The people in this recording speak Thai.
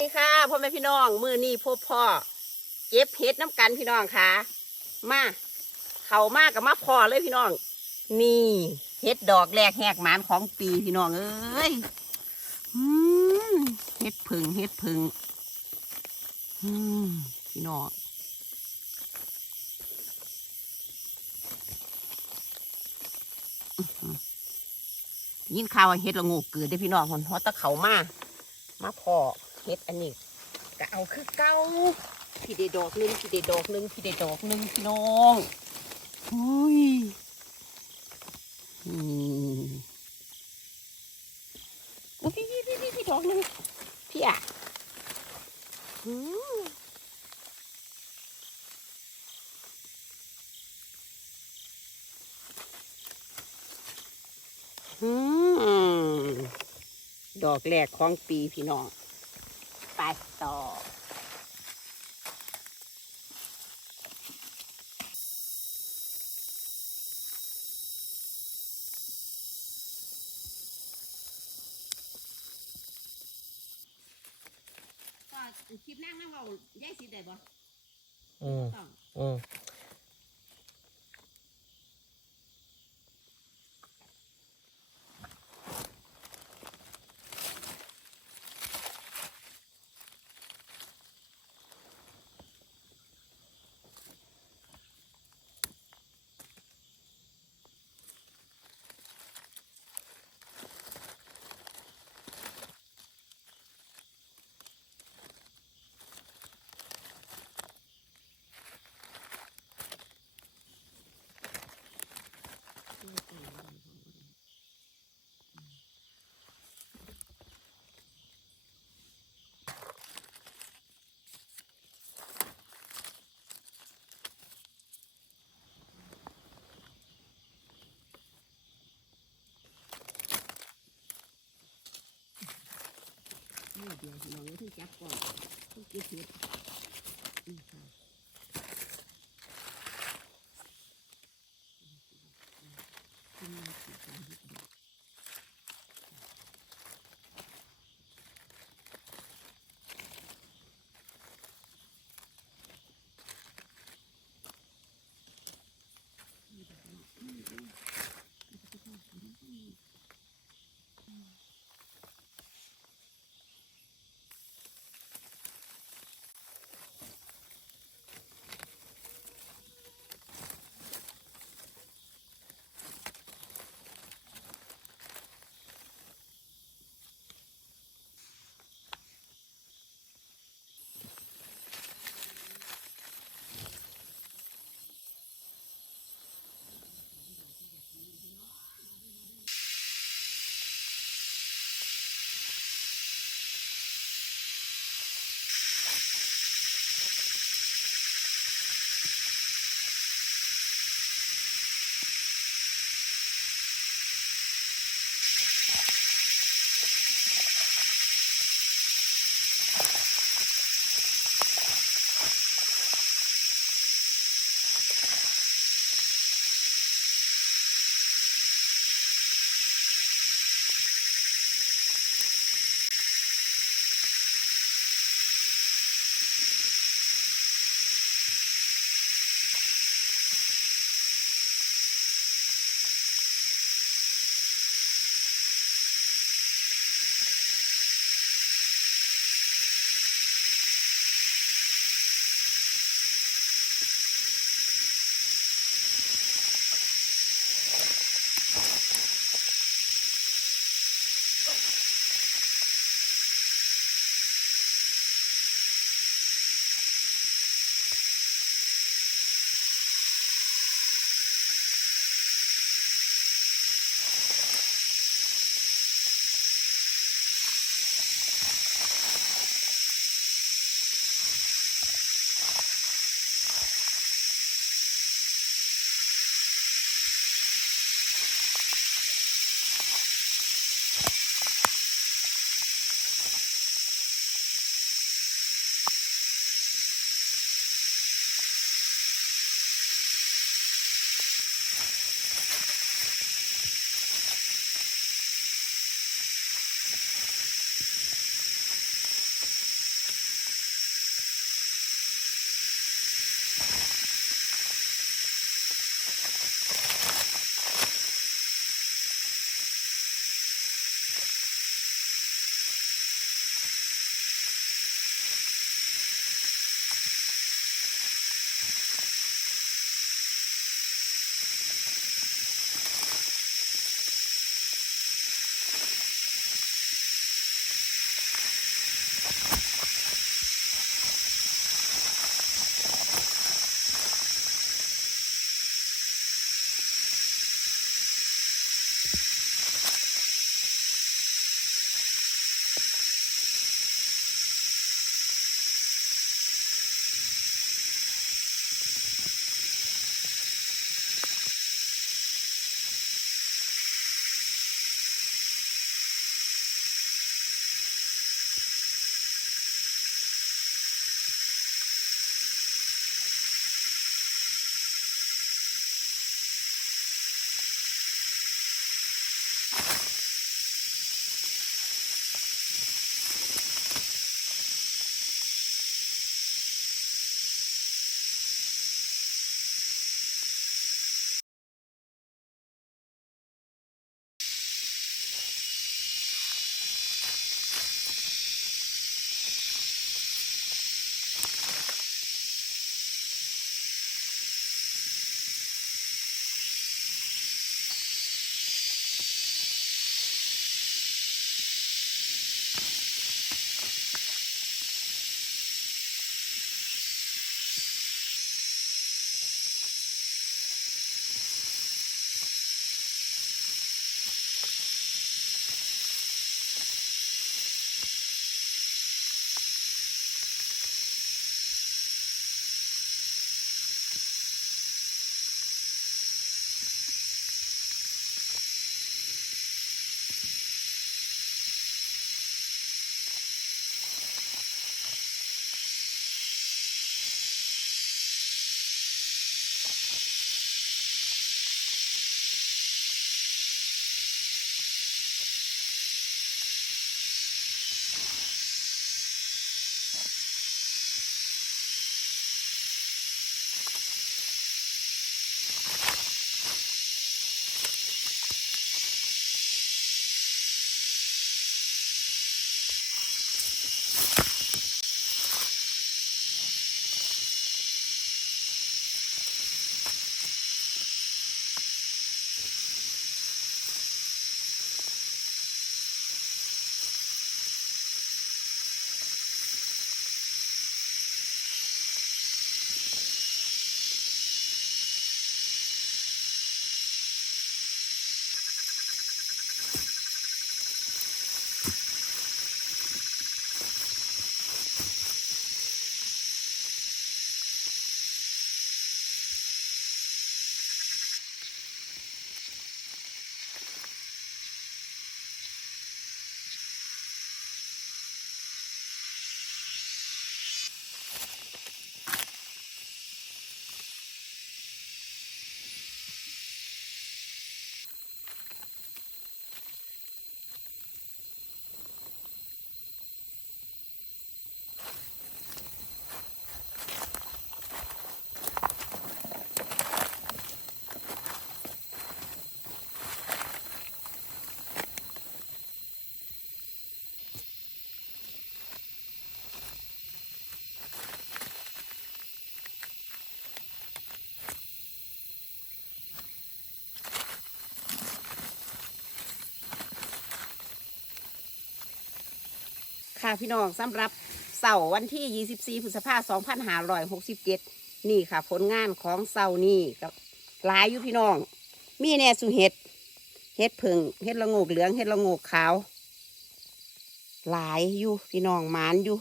นี่ค่ะพ่อแม่พี่น้องมือนี่พบพ่อเก็บเห็ดน้ำกันพี่น้องค่ะมาเข้ามากับมาพ่อเลยพี่น้องนี่เห็ดดอกแรกแหกหมานของปีพี่น้องเอ้ยเห็ดผึ่งพี่น้องยินข่าวว่าเห็ดละโงกเกิดได้พี่น้องคนเพราะตะเขามาพ่อเห็ดอันนี้ก็เอาคือเก้าพี่เดดอกหนึ่งพี่น้องอุ้ยอุ้ยพี่ดอกหนึ่งพี่อ่ะดอกแรกของปีพี่น้องไปต่อคลิปแรกนั่งเราแยกสีได้บ่ต้องเดี๋ยวน้องจะถึงจับก่อนต้องเก็บเห็ด ค่ะพี่น้องสำหรับเสาร์วันที่ 24 พฤษภาคม 2567นี่ค่ะผลงานของเสาร์นี้กับหลายอยู่พี่น้องมีแน่สุเห็ดผึ่งเห็ดละโงกเหลืองเห็ดละโงกขาวหลายอยู่พี่น้องหมานอยู่